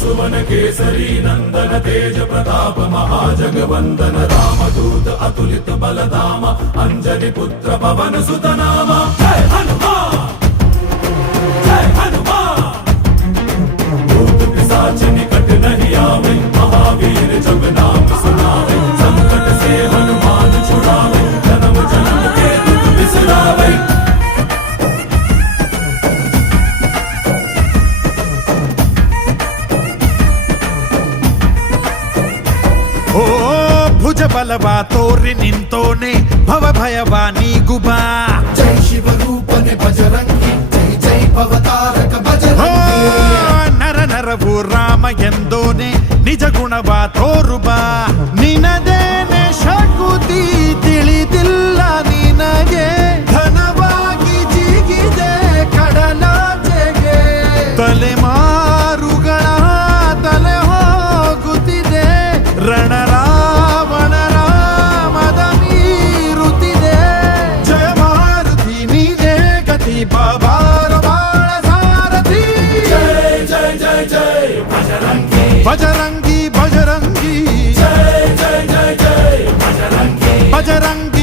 सुवन केसरी नंदन तेज प्रताप महाजगवंदन रामदूत अतुलित बलधाम अंजनी पुत्र पवन सुत नाम जय हनुमान जय हनुमान। भूत पिशाच निकट नहीं आवे महावीर जब नाम सुनावे संकट से हनुमान छुड़ावे जन्म जन्म के दुख बिसरावे। ಓ ಭುಜ ಬಲವಾ ತೋರಿ ನಿಂತೋನೆ ಭವ ಭಯವಾ ನೀಗುಬಾ ಜೈ ಶಿವ ರೂಪನೆ ಬಜರಂಗಿ ಜೈ ಜೈ ಭವತಾರಕ ಬಜರಂಗಿ ನರ ನರವು ರಾಮ ಎಂದೋನೆ ನಿಜ ಗುಣವಾ ತೋರುಬಾ ನಿನದೇನೆ ಶಕುತಿ ತಿಳಿದಿಲ್ಲ ನಿನಗೆ ಘನವಾಗಿ ಜಿಗಿದೆ ಕಡಲಾಚೆಗೆ ತಲೆಮಾರುಗಳ ತಲೆ ಹೋಗುತ್ತಿದೆ ರಣರಾವಣರ ಮದ ಮೀರುತ್ತಿದೆ ಜಯ ಮಾರುತಿ ನೀನೇ ಗತಿ ಬಾಬಾರ ಬಾಳ ಸಾರಥಿ जय जय जय जय बजरंगी ಬಜರಂಗಿ ಬಜರಂಗಿ जय जय जय जय बजरंगी ಬಜರಂಗಿ